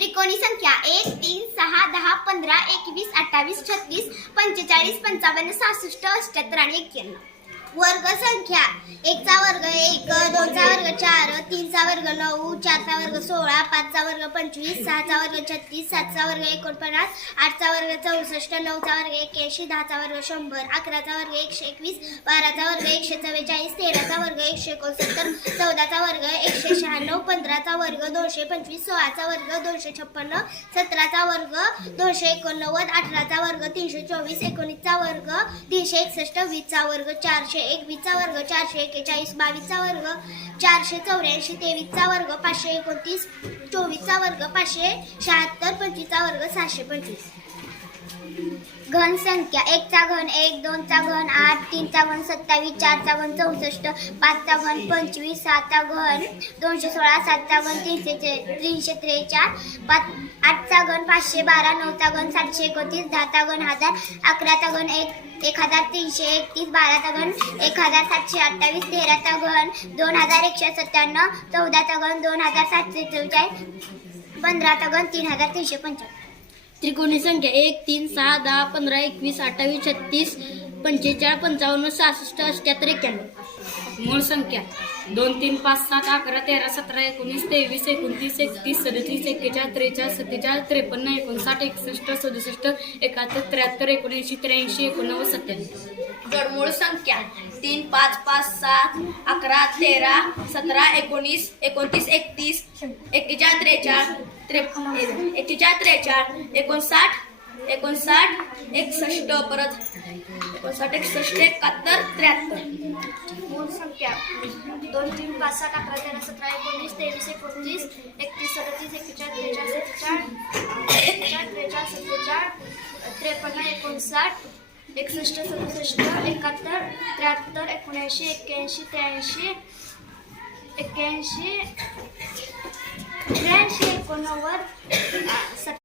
त्रिकोणी संख्या 1, 3, 6, 10, 15, 21, 28, 36, 45, 55, 66, 78 आणि 91. वर्ग संख्या 1 चा वर्ग 1, 2 चा वर्ग 4, 3 चा वर्ग 9, 4 चा वर्ग 16, 5 चा वर्ग 25, 6 चा वर्ग 36, 7 चा वर्ग 49, 8 चा वर्ग 64, 9 चा वर्ग 81, 10 चा वर्ग 100, 11 चा वर्ग 121, 12 चा वर्ग 144, 13 चा वर्ग 169, 14 चा वर्ग 196, 15 चा वर्ग 225, 16 चा वर्ग 256, 17 चा वर्ग 289, 18 चा वर्ग 324, 19 चा वर्ग 361, 20 चा वर्ग 400, 21 चा वर्ग 441, 22 चा वर्ग 484, 23 चा वर्ग 529, 24 चा वर्ग 576, 25 चा वर्ग 725. घन संख्या 1 चा घन 1, 2 चा घन 8, 3 चा घन 27, 4 चा घन 64, 5 चा घन 25, 6 चा घन 216, 7 चा घन 343, 8 चा घन 512, 9 चा घन 729, 10 चा घन 1000, 11 चा घन 1331, 12 चा घन 1728, 13 चा घन 2197, 14 चा घन 2744, 15 चा घन 3355. त्रिकोणी संख्या 1, 3, 6, 10, 15, 21, 28, 36, 45, 55, 66, 78, 91. मूळ संख्या 2, 3, 5, 7, 11, 13, 17, 19, 23, 29, 31, 37, 41, 43, 47, 53, 59, 61, 67, 71, 73, 79, 83, 89, 97. जडमूळ संख्या 3, 5, 5, 7, 11, 13, 17, 19, 29, 31, 41, 43, 41, 43, 59, 61, परत 59, 61, 71, 73. मूळ संख्या 2, 3, 5, 7, 11, 13, 17, 19, 23, 29, 31, 37, 41, 43, 47, 53, 59, 61, 67, 71, 73, 79, 81, 83, 81, 83, 89,